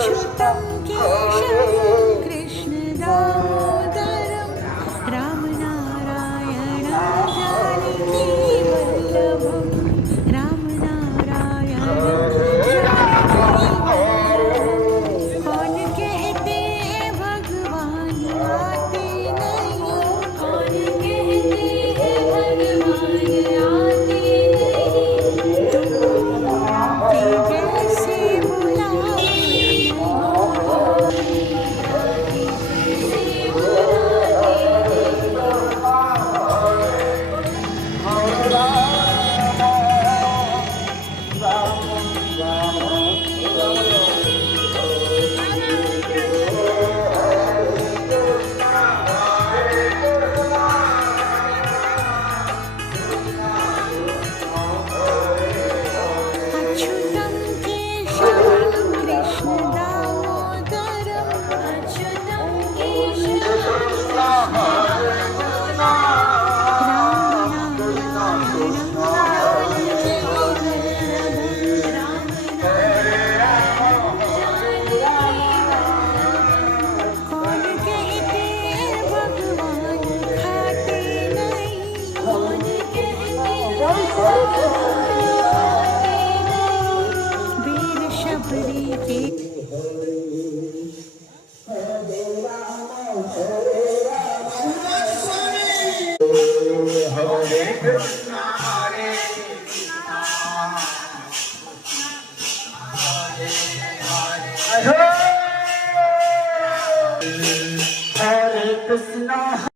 अच्युतं केशवं कृष्णदामोदरं रामनारायणं जानकीवल्लभं रामनारायणं जानकीवल्लभं कौन कहते हैं भगवान आते नहीं कौन कहते हैं भगवान आते नहीं तुम जैसे बुलाते अच्युतं केशवं कृष्णदामोदरं अच्युतं केशवं कौन कहते हैं भगवान खाते नहीं कौन कहते वीर शबरी के Hare Krishna, Hare Krishna.